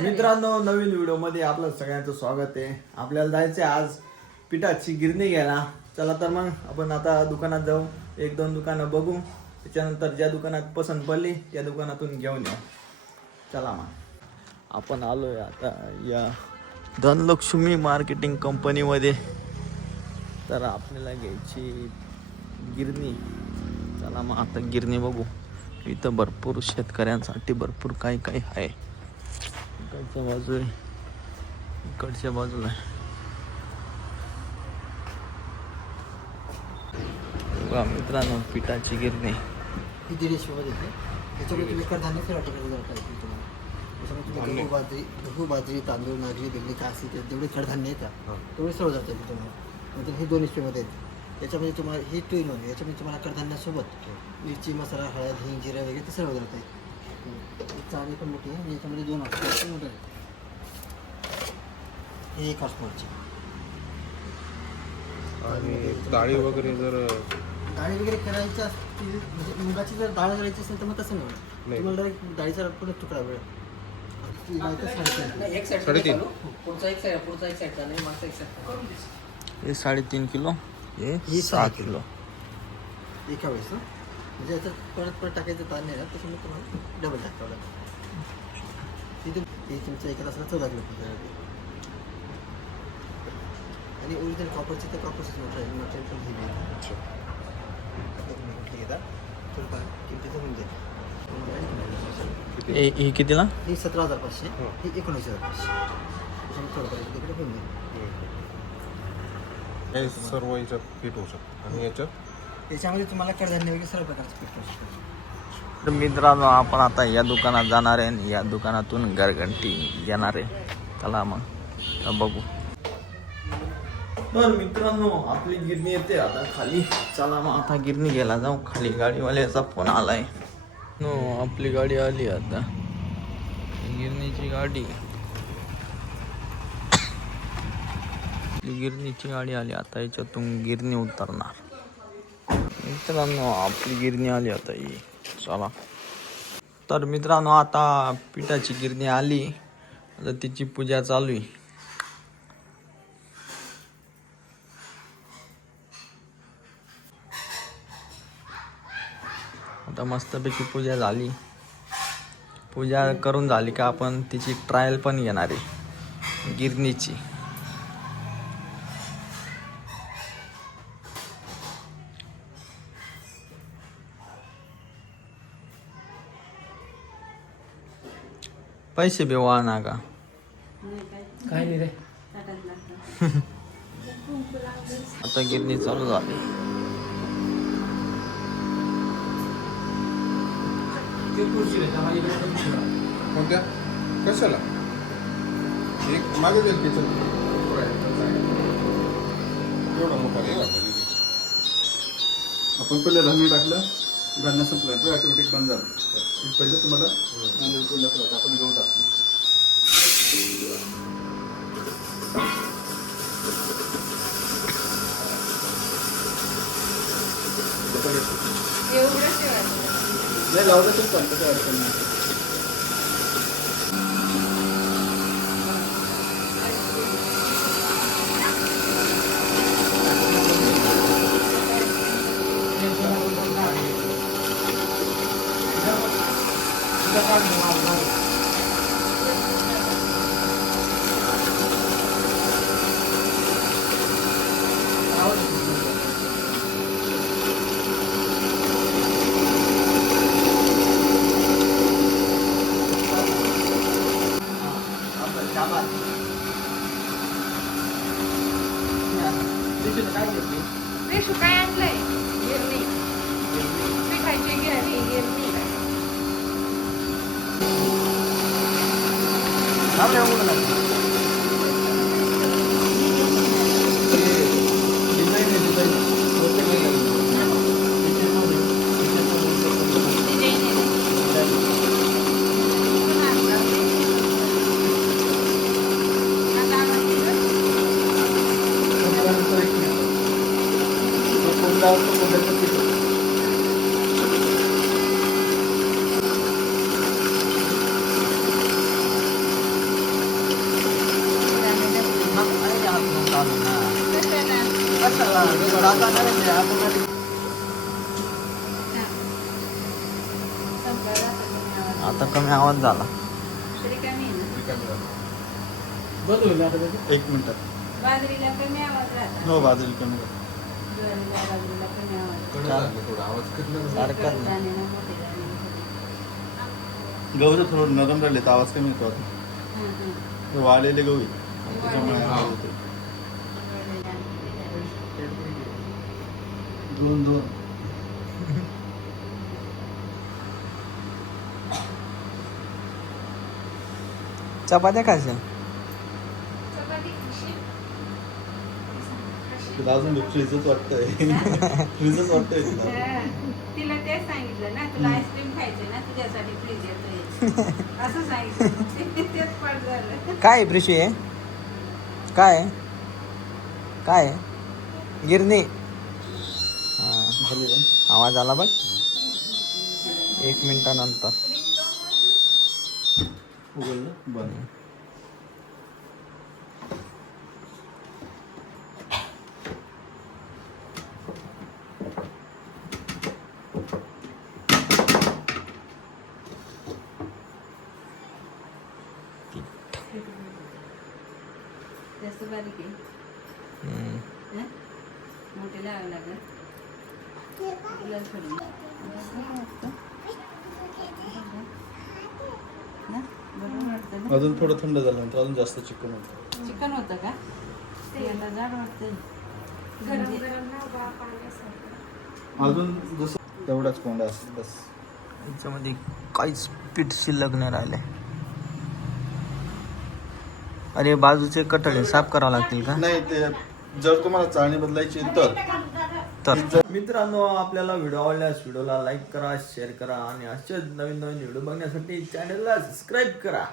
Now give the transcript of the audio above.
मित्रांनो, नवीन व्हिडिओमध्ये आपलं सगळ्यांचं स्वागत आहे. आपल्याला जायचं आहे आज पिठाची गिरणी घ्यायला. चला तर मग आपण आता दुकानात जाऊ, एक दोन दुकानं बघू, त्याच्यानंतर ज्या दुकानात पसंत पडली त्या दुकानातून घेऊन येऊ. चला मग आपण आलोय आता या धनलक्ष्मी मार्केटिंग कंपनीमध्ये. तर आपल्याला घ्यायची गिरणी. चला मग आता गिरणी बघू. इथं भरपूर शेतकऱ्यांसाठी भरपूर काही काही आहे. इकडच्या बाजू आहे, इकडच्या बाजूला आहे. बघा मित्रांनो, पिठाची गिरणी ही 150 मध्ये येते. त्याच्यामध्ये तुम्ही कडधान्य फिरा टाकायचं जर काय तुम्हाला. त्याच्यामध्ये तुम्ही गहू बाजरी तांदूळ नागली बेगली काय असते ते जेवढे कडधान्य येतात तेवढे सर्व जातात तुम्हाला. नंतर हे 2 मध्ये आहेत. याच्यामध्ये तुम्हाला ही 2 in 1. याच्यामध्ये तुम्हाला कडधान्यासोबत मिरची मसाला हळद हिंग जिरा वगैरे ते सर्व जात आहे. चाळणी पण मोठी आहे. याच्यामध्ये 2 असतात मोठे. हे 1 हॉर्सपावरची. आणि डाळी वगैरे जर डाळी वगैरे करायची असतील म्हणजे मुगाची जर डाळ करायची असेल तर मग तसं नाही. तुम्हाला डायरेक्ट डाळीचा पण तुकडा वेळ साडेतीन. हे 3.5 किलो, हे ही 6 किलो. एका वेळेस ना. म्हणजे याचं परत टाकायचं ताण नाही ना, त्याच्यामुळे तुम्हाला डबल टाकावं लागतं. हे तुमचं एका तासाला 14 किलो. आणि ओरिजिनल कॉपरची तर कॉपरचीच मोटर आहे. मटेरियल पण हेवी आहे. घेता थोडंफार किमतीचं होऊन जाईल. ही कितीला? ही 17,500. ही 19,500. त्याच्यामुळे थोडंफार तिकडे होऊन जाईल. हे सर्व याच्यात फिट होऊ शकतं. आणि याच्यात त्याच्यामध्ये तुम्हाला कडधान्य वगैरे सर्व प्रकारचे पीठ करू शकतो. तर मित्रांनो, आपण आता या दुकानात जाणार आहे आणि या दुकानातून घरघंटी घेणार आहे. चला मग बघू. तर मित्रांनो, आपली गिरणी येते आता खाली. चला मग आता गिरणी घ्यायला जाऊ खाली. गाडीवाल्याचा फोन आलाय. नो, आपली गाडी आली आता, गिरणीची गाडी. गिरणीची गाडी आली आता. याच्यातून गिरणी उतरणार. मित्रांनो, आपली गिरणी आली आता ही. चला. तर मित्रांनो, आता पिठाची गिरणी आली. आता तिची पूजा चालू आहे. आता मस्तपैकी पूजा झाली. पूजा करून झाली का आपण तिची ट्रायल पण घेणार आहे गिरणीची. पैसे बेवा ना का काय नाही रे. आता गिरणी चालू झाली. कोणत्या कशाला एक मागे जाईल किचन एवढा मोठा नाही वाटत. आपण पहिलं धान्य टाकलं, धान्य संपलं तर ऑटोमॅटिक बंद झालं. पहिलं तुम्हाला आपण घेऊन टाकतो. नाही लावलं तर चालतं, काय अडचण नाही. रेशू काय आणलंय? गिरणी. पिठाची गिरणी. मसाला आता करायचं automatic. संपला जातो तुम्ही आवाज. आता कमी आवाज झाला. तरी कमी आहे ना. बंद होईल आता त्याचं. 1 मिनिटात बाजरीला कमी आवाज राहतो. हो बाजरी कमी ज्वारीला, बाजरीला कमी आवाज. थोडा आवाज कमी सारखंच ना. दाणे ना मोठे दाणे. गहू थोडं नरम राहिले तर आवाज कमी येतो आता. हं, हं. हे वाळलेले गहू आहे. त्याच्यामुळे आवाज येतो. दोन चपात्या खायच्या. चपाती खाशील? तुला अजून फ्रीजच वाटतंय फ्रीजच वाटतंय तुला. हं. तिला तेच सांगितलं ना, तुला आईस्क्रीम खायचंय ना, तुझ्यासाठी फ्रीज येतोय. असं सांगितलं. तेच पाठ झालं. काय प्रिशू आहे? काय काय गिरणी? हा, झाली का? आवाज आला बघ. 1 मिनिटानंतर. उघडलं बंद. जास्त बारीक आहे. हम्म. हं? मोठे लावावं लागेल. तुला थोडी. ना? बरोबर वाटतं ना? अजून थोडं थंड झाल्यानंतर अजून जास्त चिकन होतं. चिकन होतं का? याला जाड वाटतं. गरम गरम अजून जसं तेवढाच कोंडा असतो बस. याच्यामध्ये काहीच पीठ शिल्लक नाही राहिले. अरे बाजूचे कटळे साफ करावं लागतील का? नाही ते जर तुम्हाला चाळणी बदलायची तर मित्रांनो, आपल्याला व्हिडिओ आवडल्यास व्हिडिओला लाईक करा, शेअर करा आणि असेच नवीन नवीन व्हिडिओ बघण्यासाठी चॅनलला सबस्क्राईब करा.